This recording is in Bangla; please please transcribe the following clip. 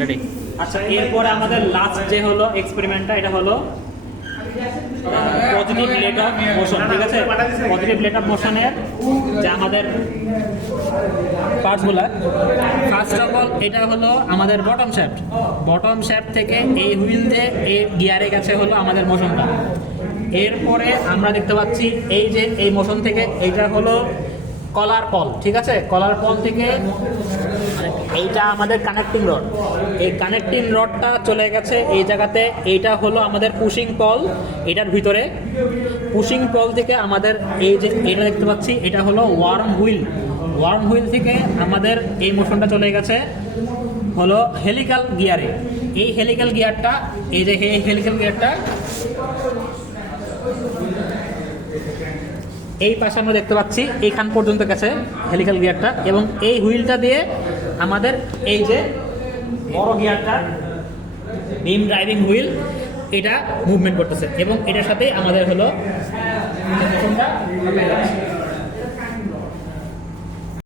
রেডি। আচ্ছা, এরপরে আমাদের লাস্ট যে হলো এক্সপেরিমেন্টটা, এটা হলো পজিটিভ রেট অফ মোশন। ঠিক আছে, পজিটিভ রেট অফ মোশনের যে আমাদের পার্টসগুলো, ফার্স্ট অফ অল এটা হলো আমাদের বটম শ্যাফট। বটম শ্যাফট থেকে এই হুইল দিয়ে এই গিয়ারে গেছে হলো আমাদের মোশনটা। এরপরে আমরা দেখতে পাচ্ছি এই যে এই মোশন থেকে এইটা হলো কলার পল। ঠিক আছে, কলার পল থেকে এইটা আমাদের কানেক্টিং রড। এই কানেক্টিং রডটা চলে গেছে এই জায়গাতে, এইটা হলো আমাদের পুশিং পল। এটার ভিতরে পুশিং পল থেকে আমাদের এই যে এটা দেখতে পাচ্ছি, এটা হলো ওয়ার্ম হুইল। ওয়ার্ম হুইল থেকে আমাদের এই মোশনটা চলে গেছে হলো হেলিক্যাল গিয়ারে। এই হেলিক্যাল গিয়ারটা, এই যে এই হেলিক্যাল গিয়ারটা এই পাশে আমরা দেখতে পাচ্ছি এইখান পর্যন্ত গেছে হেলিক্যাল গিয়ারটা, এবং এই হুইলটা দিয়ে আমাদের এই যে বড় গিয়ারটা, বিম ড্রাইভিং হুইল, এটা মুভমেন্ট করতেছে এবং এটার সাথে আমাদের হলো মোশনটা